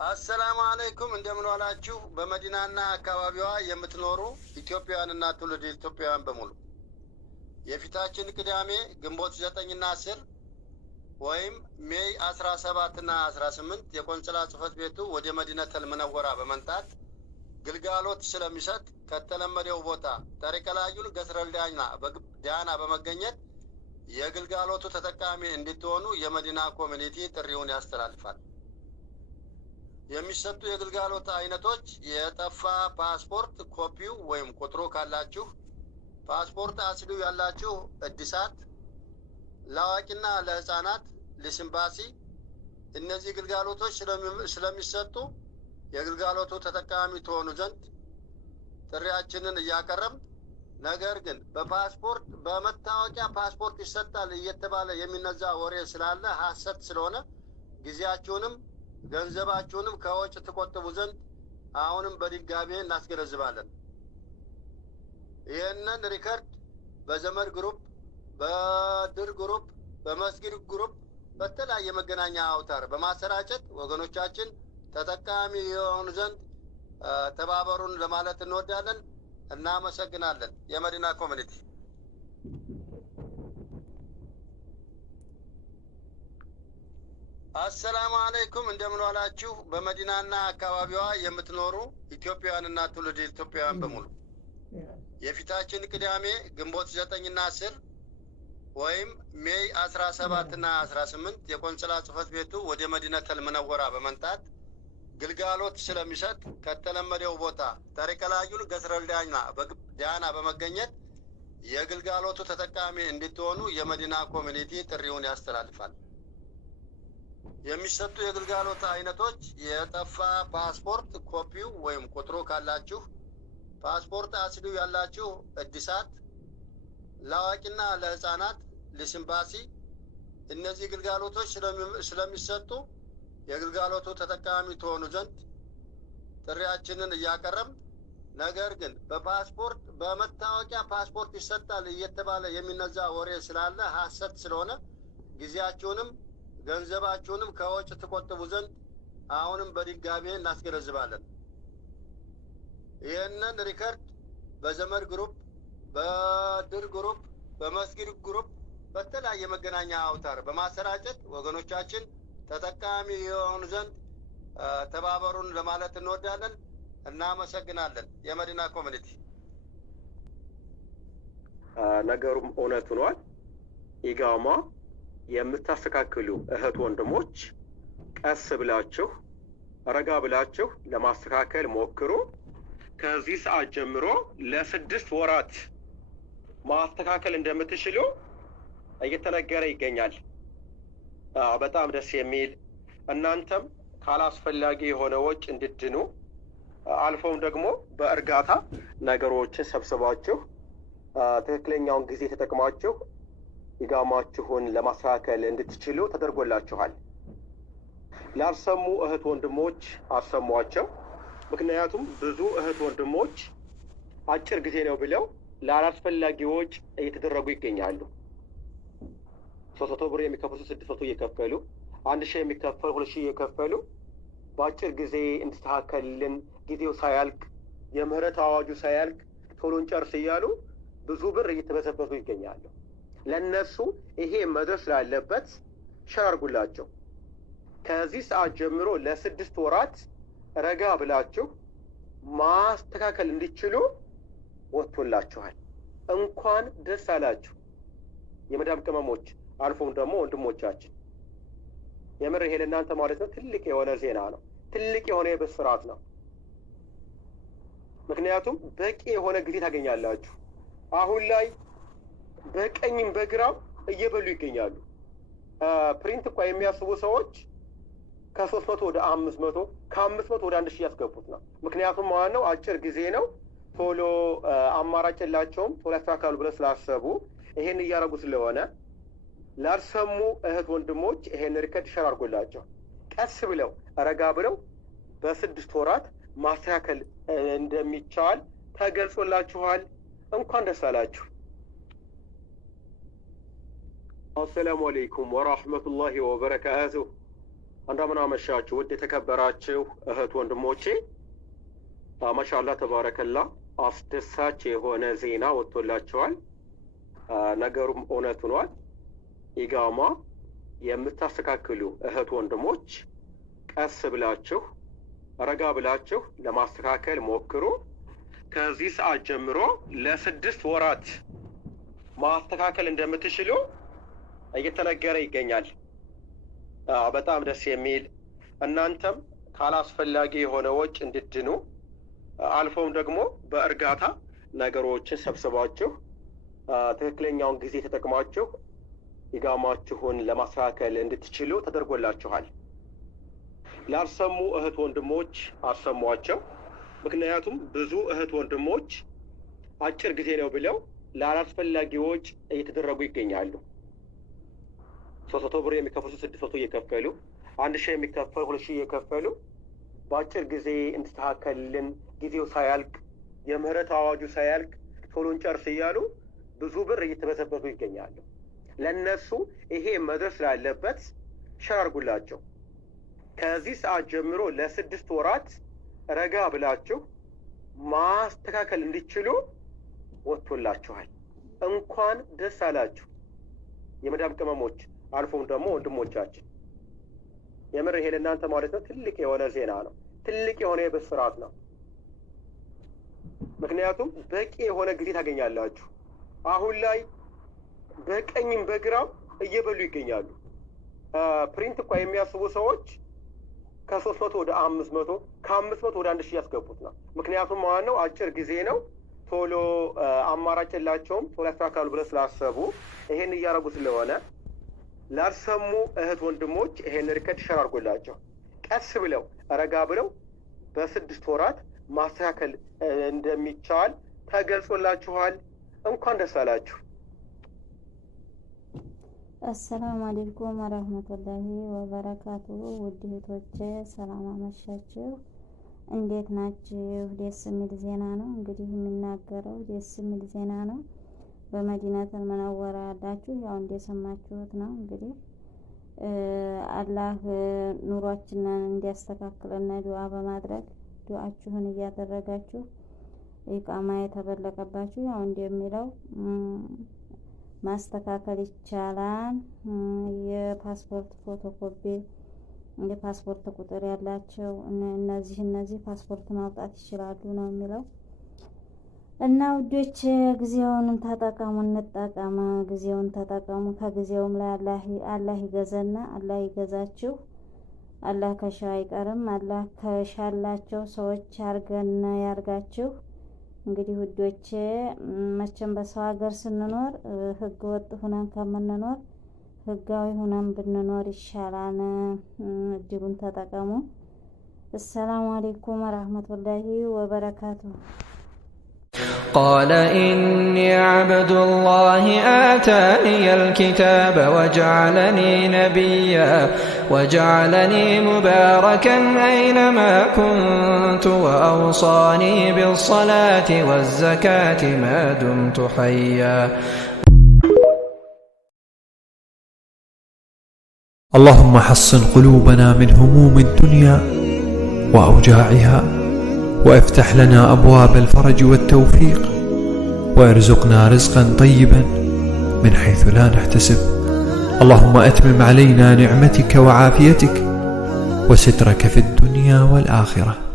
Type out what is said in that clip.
አሰላሙ አለይኩም እንደምን ዋላችሁ። በመዲናና አካባቢዋ የምትኖሩ ኢትዮጵያውያንና ትውልደ ኢትዮጵያውያን በሙሉ የፊታችን ቅዳሜ ግንቦት 9ና 10 ወይም ሜይ 17ና 18 የቆንጽላ ጽሕፈት ቤቱ ወደ መዲነተል ሙነወራ በመምጣት ግልጋሎት ስለሚሰጥ ከተለመደው ቦታ ጠሪቀላዩን ገስረል ዳና በመገኘት የግልጋሎቱ ተጠቃሚ እንድትሆኑ የመዲና ኮሚኒቲ ጥሪውን ያስተላልፋል። የሚሰጡ የግልጋሎት አይነቶች የጠፋ ፓስፖርት ኮፒው ወይም ቁጥሩ ካላችሁ፣ ፓስፖርት አስሊው ያላችሁ እድሳት፣ ለአዋቂና ለህፃናት ልስምባሲ። እነዚህ ግልጋሎቶች ስለሚሰጡ የግልጋሎቱ ተጠቃሚ ትሆኑ ዘንድ ጥሪያችንን እያቀረብ፣ ነገር ግን በፓስፖርት በመታወቂያ ፓስፖርት ይሰጣል እየተባለ የሚነዛ ወሬ ስላለ ሐሰት ስለሆነ ጊዜያችሁንም ገንዘባችሁንም ከወጭ ትቆጥቡ ዘንድ አሁንም በድጋሜ እናስገነዝባለን። ይህንን ሪከርድ በዘመድ ግሩፕ፣ በድር ግሩፕ፣ በመስጊድ ግሩፕ፣ በተለያየ መገናኛ አውታር በማሰራጨት ወገኖቻችን ተጠቃሚ የሆኑ ዘንድ ተባበሩን ለማለት እንወዳለን። እናመሰግናለን። የመዲና ኮሚኒቲ አሰላሙ አለይኩም እንደምን ዋላችሁ። በመዲናና አካባቢዋ የምትኖሩ ኢትዮጵያውያንና ትውልደ ኢትዮጵያውያን በሙሉ የፊታችን ቅዳሜ ግንቦት 9ና 10 ወይም ሜይ 17ና 18 የቆንጽላ ጽሕፈት ቤቱ ወደ መዲነተል ሙነወራ በመምጣት ግልጋሎት ስለሚሰጥ ከተለመደው ቦታ ጠሪቀላዩን ገስረል ዳና በመገኘት የግልጋሎቱ ተጠቃሚ እንድትሆኑ የመዲና ኮሚኒቲ ጥሪውን ያስተላልፋል። የሚሰጡ የግልጋሎት አይነቶች የጠፋ ፓስፖርት ኮፒው ወይም ቁጥሩ ካላችሁ፣ ፓስፖርት አስሊው ያላችሁ እድሳት፣ ለአዋቂና ለህፃናት ልስምባሲ። እነዚህ ግልጋሎቶች ስለሚሰጡ የግልጋሎቱ ተጠቃሚ ትሆኑ ዘንድ ጥሪያችንን እያቀረብ፣ ነገር ግን በፓስፖርት በመታወቂያ ፓስፖርት ይሰጣል እየተባለ የሚነዛ ወሬ ስላለ ሐሰት ስለሆነ ጊዜያችሁንም ገንዘባችሁንም ከወጭ ትቆጥቡ ዘንድ አሁንም በድጋሜ እናስገነዝባለን። ይህንን ሪከርድ በዘመድ ግሩፕ፣ በድር ግሩፕ፣ በመስጊድ ግሩፕ፣ በተለያየ መገናኛ አውታር በማሰራጨት ወገኖቻችን ተጠቃሚ የሆኑ ዘንድ ተባበሩን ለማለት እንወዳለን። እናመሰግናለን። የመዲና ኮሚኒቲ ነገሩም እውነት ሆኗል። ኢጋማ የምታስተካክሉ እህት ወንድሞች ቀስ ብላችሁ ረጋ ብላችሁ ለማስተካከል ሞክሩ። ከዚህ ሰዓት ጀምሮ ለ6 ወራት ማስተካከል እንደምትችሉ እየተነገረ ይገኛል። በጣም ደስ የሚል እናንተም ካላስፈላጊ የሆነ ወጭ እንድትድኑ አልፎም ደግሞ በእርጋታ ነገሮችን ሰብስባችሁ ትክክለኛውን ጊዜ ተጠቅማችሁ ኢጋማችሁን ለማስተካከል እንድትችሉ ተደርጎላችኋል። ላልሰሙ እህት ወንድሞች አሰሟቸው። ምክንያቱም ብዙ እህት ወንድሞች አጭር ጊዜ ነው ብለው ላላስፈላጊ ወጭ እየተደረጉ ይገኛሉ። 300 ብር የሚከፍሉ 600 እየከፈሉ 1000 የሚከፈሉ 2000 እየከፈሉ በአጭር ጊዜ እንድስተካከልን ጊዜው ሳያልቅ የምህረት አዋጁ ሳያልቅ ቶሎ እንጨርስ እያሉ ብዙ ብር እየተበዘበዙ ይገኛሉ። ለነሱ ይሄ መድረስ ስላለበት ሸር አድርጉላቸው። ከዚህ ሰዓት ጀምሮ ለ6 ወራት ረጋ ብላችሁ ማስተካከል እንዲችሉ ወጥቶላችኋል። እንኳን ደስ አላችሁ የመዳም ቅመሞች፣ አልፎም ደግሞ ወንድሞቻችን። የምር ይሄ ለእናንተ ማለት ነው ትልቅ የሆነ ዜና ነው፣ ትልቅ የሆነ የብስራት ነው። ምክንያቱም በቂ የሆነ ጊዜ ታገኛላችሁ። አሁን ላይ በቀኝም በግራም እየበሉ ይገኛሉ። ፕሪንት እንኳን የሚያስቡ ሰዎች ከ300 ወደ 500 ከ500 ወደ 1000 ያስገቡት ነው። ምክንያቱም ማለት ነው አጭር ጊዜ ነው፣ ቶሎ አማራጭ የላቸውም፣ ቶሎ ያስተካክላሉ ብለው ስላሰቡ ይሄን እያደረጉ ስለሆነ ላልሰሙ እህት ወንድሞች ይሄን ሪከርድ ሸር አድርጎላቸው ቀስ ብለው ረጋ ብለው በ6 ወራት ማስተካከል እንደሚቻል ተገልጾላችኋል። እንኳን ደስ አላችሁ። السلام عليكم ورحمة الله وبركاته. እንደምን አመሻችሁ ውድ የተከበራችሁ እህት ወንድሞቼ። ማሻአላህ ተባረከላህ አስደሳች የሆነ ዜና ወጥቶላችኋል። ነገሩም እውነት ሆኗል። ኢቃማ የምታስተካክሉ እህት ወንድሞች ቀስ ብላችሁ ረጋ ብላችሁ ለማስተካከል ሞክሩ። ከዚህ ሰዓት ጀምሮ ለ6 ወራት ማስተካከል እንደምትችሉ እየተነገረ ይገኛል። በጣም ደስ የሚል እናንተም ካላስፈላጊ የሆነ ወጭ እንድትድኑ አልፎም ደግሞ በእርጋታ ነገሮችን ሰብስባችሁ ትክክለኛውን ጊዜ ተጠቅማችሁ ኢቃማችሁን ለማስተካከል እንድትችሉ ተደርጎላችኋል። ላልሰሙ እህት ወንድሞች አሰሟቸው። ምክንያቱም ብዙ እህት ወንድሞች አጭር ጊዜ ነው ብለው ላላስፈላጊ ወጭ እየተደረጉ ይገኛሉ። 300 ብር የሚከፈሉ 600 እየከፈሉ 1000 የሚከፈሉ 2000 እየከፈሉ በአጭር ጊዜ እንድስተካከልን ጊዜው ሳያልቅ የምህረት አዋጁ ሳያልቅ ቶሎ እንጨርስ እያሉ ብዙ ብር እየተበዘበዙ ይገኛሉ። ለነሱ ይሄ መድረስ ስላለበት ሸር አድርጉላቸው። ከዚህ ሰዓት ጀምሮ ለ6 ወራት ረጋ ብላችሁ ማስተካከል እንዲችሉ ወጥቶላችኋል። እንኳን ደስ አላችሁ የመዳም ቅመሞች፣ አልፎም ደግሞ ወንድሞቻችን። የምር ይሄ ለእናንተ ማለት ነው ትልቅ የሆነ ዜና ነው፣ ትልቅ የሆነ የብስራት ነው። ምክንያቱም በቂ የሆነ ጊዜ ታገኛላችሁ። አሁን ላይ በቀኝም በግራም እየበሉ ይገኛሉ። ፕሪንት እንኳን የሚያስቡ ሰዎች ከ300 ወደ 500 ከ500 ወደ 1000 ያስገቡት ነው። ምክንያቱም ማለት ነው አጭር ጊዜ ነው፣ ቶሎ አማራጭ የላቸውም፣ ቶሎ ያስተካክላሉ ብለው ስላሰቡ ይሄን እያደረጉ ስለሆነ ላልሰሙ እህት ወንድሞች ይሄን ሪከርድ ሸር አድርጎላቸው ቀስ ብለው ረጋ ብለው በ6 ወራት ማስተካከል እንደሚቻል ተገልጾላችኋል። እንኳን ደስ አላችሁ። አሰላሙ አለይኩም ወራህመቱላሂ ወበረካቱ። ውድ እህቶቼ ሰላም አመሻችሁ፣ እንዴት ናችሁ? ደስ የሚል ዜና ነው እንግዲህ የሚናገረው፣ ደስ የሚል ዜና ነው። በመዲናቱል ሙነወራ ያላችሁ ያው እንደሰማችሁት ነው። እንግዲህ አላህ ኑሯችንን እንዲያስተካክልና ዱዓ በማድረግ ዱዓችሁን እያደረጋችሁ ኢቃማ የተበለቀባችሁ ያው እንደሚለው ማስተካከል ይቻላል። የፓስፖርት ፎቶኮፒ የፓስፖርት ቁጥር ያላቸው እነዚህ ፓስፖርት ማውጣት ይችላሉ ነው የሚለው። እና ውዶች ጊዜውን ተጠቀሙ፣ እንጠቀም፣ ጊዜውን ተጠቀሙ። ከጊዜውም ላይ አላህ ይገዘና፣ አላህ ይገዛችሁ። አላህ ከሻ አይቀርም። አላህ ከሻላቸው ሰዎች አርገን ያርጋችሁ። እንግዲህ ውዶቼ መቼም በሰው ሀገር ስንኖር ህገ ወጥ ሁነን ከምንኖር ህጋዊ ሁነን ብንኖር ይሻላል። እድሉን ተጠቀሙ። السلام عليكم ورحمة الله وبركاته. قال إني عبد الله آتاني الكتاب وجعلني نبيا وجعلني مباركا أينما كنت وأوصاني بالصلاة والزكاة ما دمت حيا. اللهم حصن قلوبنا من هموم الدنيا وأوجاعها، وافتح لنا أبواب الفرج والتوفيق، وارزقنا رزقا طيبا من حيث لا نحتسب. اللهم أتمم علينا نعمتك وعافيتك وسترك في الدنيا والآخرة.